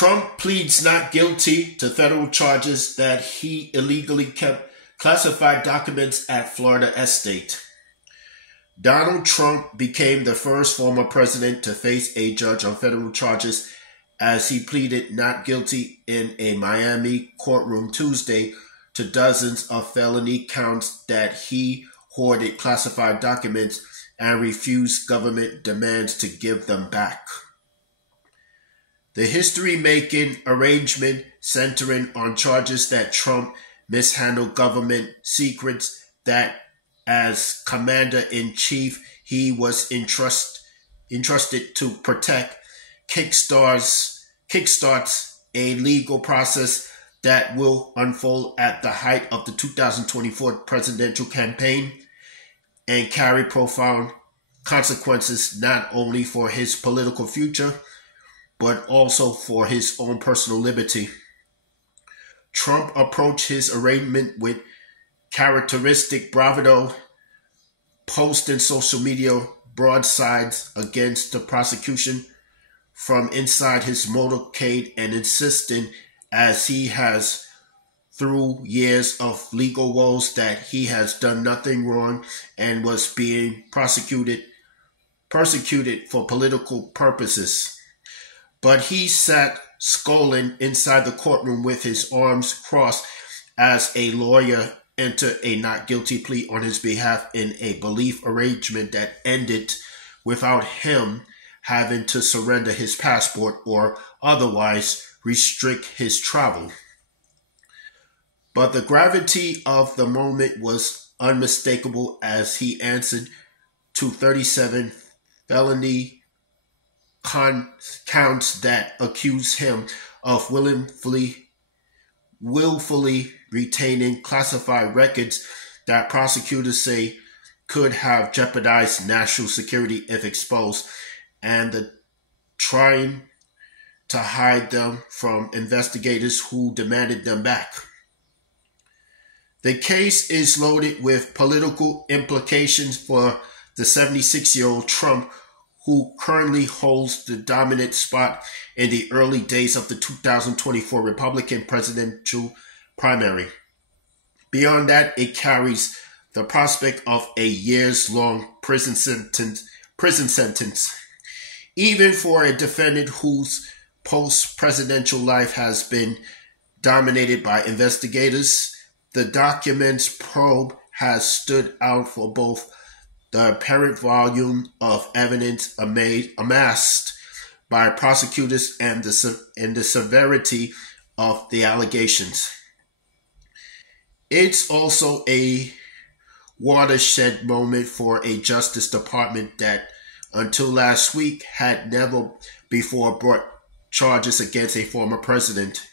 Trump pleads not guilty to federal charges that he illegally kept classified documents at Florida estate. Donald Trump became the first former president to face a judge on federal charges as he pleaded not guilty in a Miami courtroom Tuesday to dozens of felony counts that he hoarded classified documents and refused government demands to give them back. The history-making arrangement centering on charges that Trump mishandled government secrets that as commander-in-chief he was entrusted to protect kickstarts a legal process that will unfold at the height of the 2024 presidential campaign and carry profound consequences not only for his political future, but also for his own personal liberty. Trump approached his arraignment with characteristic bravado, posting social media broadsides against the prosecution from inside his motorcade and insisting, as he has through years of legal woes, that he has done nothing wrong and was being persecuted for political purposes. But he sat scowling inside the courtroom with his arms crossed as a lawyer entered a not guilty plea on his behalf in a belief arrangement that ended without him having to surrender his passport or otherwise restrict his travel. But the gravity of the moment was unmistakable as he answered to 37 felony counts that accuse him of willfully retaining classified records that prosecutors say could have jeopardized national security if exposed, and the trying to hide them from investigators who demanded them back. The case is loaded with political implications for the 76-year-old Trump, who currently holds the dominant spot in the early days of the 2024 Republican presidential primary. Beyond that, it carries the prospect of a years-long prison sentence. Even for a defendant whose post-presidential life has been dominated by investigators, the documents probe has stood out for both the apparent volume of evidence amassed by prosecutors and the severity of the allegations. It's also a watershed moment for a Justice Department that, until last week, had never before brought charges against a former president.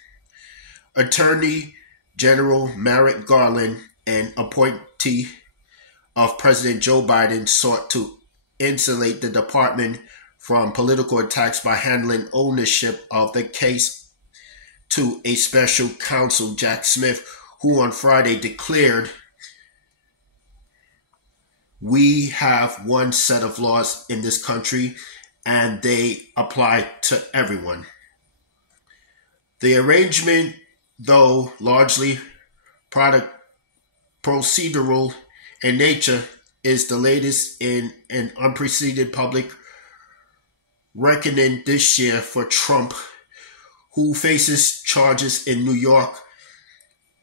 Attorney General Merrick Garland, an appointee of President Joe Biden, sought to insulate the department from political attacks by handling ownership of the case to a special counsel, Jack Smith, who on Friday declared, "We have one set of laws in this country and they apply to everyone." The arrangement, though largely procedural in nature, is the latest in an unprecedented public reckoning this year for Trump, who faces charges in New York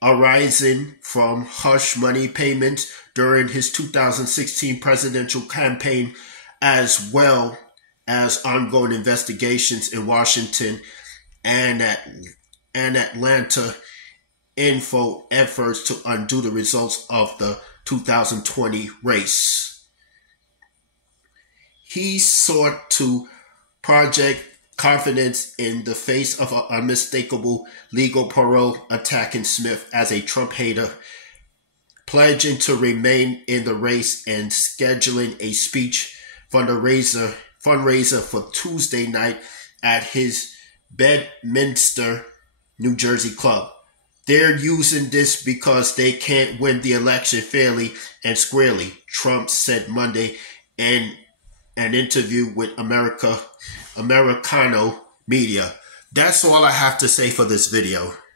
arising from hush money payments during his 2016 presidential campaign, as well as ongoing investigations in Washington and Atlanta info efforts to undo the results of the 2020 race. He sought to project confidence in the face of an unmistakable legal parole, attacking Smith as a Trump hater, pledging to remain in the race and scheduling a speech fundraiser for Tuesday night at his Bedminster, New Jersey club. They're using this because they can't win the election fairly and squarely, Trump said Monday in an interview with Americano media. That's all I have to say for this video.